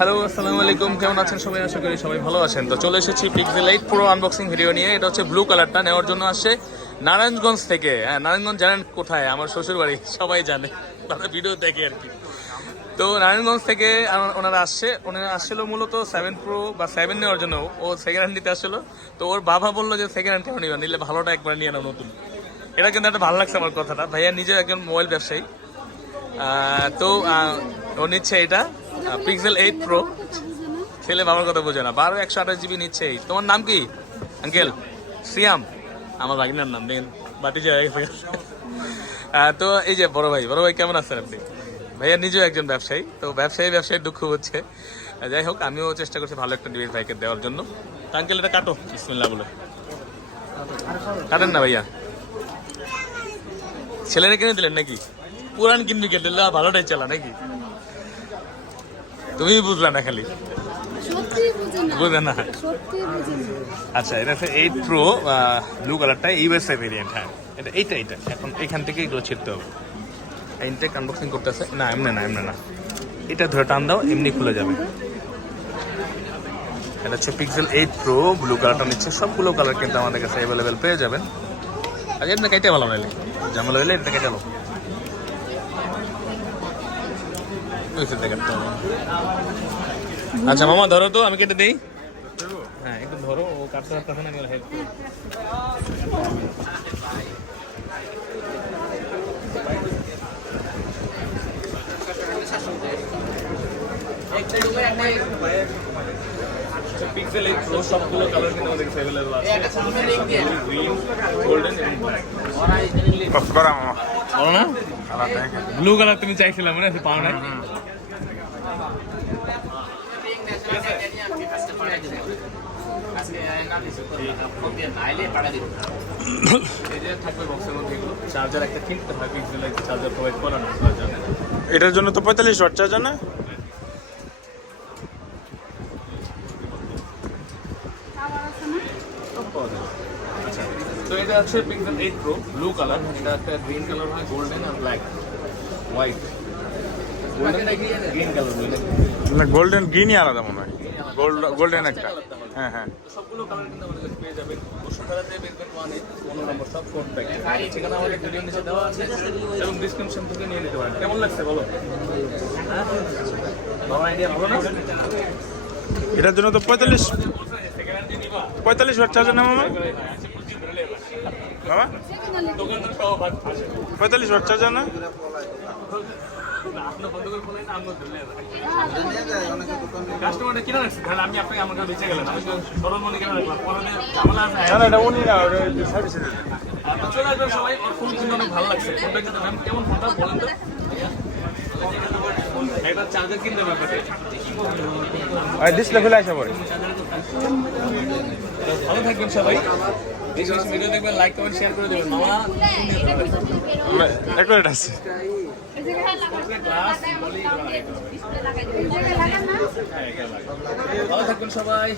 Hello, আসসালামু আলাইকুম। কেমন আছেন সবাই? আশা করি সবাই ভালো আছেন। তো চলে এসেছি পিক্সেল এইট পুরো আনবক্সিং ভিডিও নিয়ে। এটা হচ্ছে ব্লু কালারটা নেওয়ার জন্য আসছে নারায়ণগঞ্জ থেকে। হ্যাঁ নারায়ণগঞ্জ জানেন কোথায়? আমার শ্বশুর বাড়ি সবাই জানে। তারা ভিডিও দেখে আর কি। তো নারায়ণগঞ্জ থেকে ওনারা আসছে। ওনারা আসছিল মূলত সেভেন প্রো বা সেভেন নেওয়ার জন্য। ও সেকেন্ড হ্যান্ড নিতে আসছিল। তো ওর বাবা বলল যে সেকেন্ড হ্যান্ড কেন নিবা নিলে ভালোটা একবার নিয়ে নাও নতুন। এটা কিন্তু একটা ভালো লাগছে আমার কথাটা। ভাইয়া নিজে একজন মোবাইল ব্যবসায়ী। তো ও নিচ্ছে এটা। পিক্সেল এইট প্রো ছেলে বাবার কথা বোঝে না। বারো একশো আঠাশ জিবি নিচ্ছে এই। তোমার নাম কি? আঙ্কেল সিয়াম আমার ভাগিনার নাম দেখেন বাতি যে তো এই যে বড় ভাই বড় ভাই কেমন আছেন আপনি? ভাইয়া নিজেও একজন ব্যবসায়ী তো ব্যবসায়ী ব্যবসায়ী দুঃখ হচ্ছে। যাই হোক আমিও চেষ্টা করছি ভালো একটা ডিভাইস ভাইকে দেওয়ার জন্য। আঙ্কেল এটা কাটো বিসমিল্লাহ বলে। কাটেন না ভাইয়া। ছেলেরা কিনে দিলেন নাকি? পুরান কিনবি কে দিল্লা ভালোটাই চালা নাকি? তুমি বুঝলা না খালি? বুঝে না। আচ্ছা এটা হচ্ছে এইট প্রো ব্লু কালারটা ইউএসএ ভেরিয়েন্ট হ্যাঁ। এটা এইটা এইটা। এখন এখান থেকে এগুলো ছিঁড়তে হবে। ইনটেক আনবক্সিং করতেছে। না এমনি না এমনি না। এটা ধরে টান দাও এমনি খুলে যাবে। এটা হচ্ছে পিক্সেল এইট প্রো ব্লু কালারটা নিচ্ছে। সবগুলো কালার কিন্তু আমাদের কাছে অ্যাভেলেবেল পেয়ে যাবেন। আগে এটা কেটে ভালো নাইলে জামাল হইলে এটা কেটে ভালো। আচ্ছা মামা, ধরো তো, আমি কেটে দিই। হ্যাঁ একটু ধরো, ও কাটতে কাটতে না হেল্প পিক্সেল সবগুলো কালার ব্লু কালার তুমি চাইছিলাম মানে পাও না চার্জার একটা পিক্সেল চার্জার প্রোভাইড এটার জন্য তো পঁয়তাল্লিশ ওয়াট চার্জার না? আচ্ছা তো এটা হচ্ছে Pixel eight Pro blue colour এটা একটা গ্রিন কালার হয় গোল্ডেন আর black white golden green colour না গোল্ডেন গ্রিনই আলাদা মনে হয়। গোল্ড গোল্ডেন একটা হ্যাঁ হ্যাঁ সবগুলো কালার কিন্তু আমাদের কাছে পেয়ে যাবেন। বসুন্ধরাতে বেরবেন ওয়ানে পনেরো নম্বর সব ফোন প্যাকে ঠিকানা আমাদের ভিডিও নিচে দেওয়া আছে। এবং ডিসক্রিপশন থেকে নিয়ে নিতে পারেন। কেমন লাগছে বলো? হ্যাঁ আইডিয়া ভালো না এটার জন্য তো পঁয়তাল্লিশ পঁয়তাল্লিশ ওয়াট চার্জার না মামা মামা পঁয়তাল্লিশ ওয়াট চার্জার না মনে ভালো লাগছে। কেমন ফোনটা বলেন তো। ডিসপ্লে ফেলে আসা পরে। ভালো থাকবেন সবাই। বেশি বেশি ভিডিও দেখবেন লাইক কমেন্ট শেয়ার করে দেবেন। মামা আছে ভালো থাকবেন সবাই।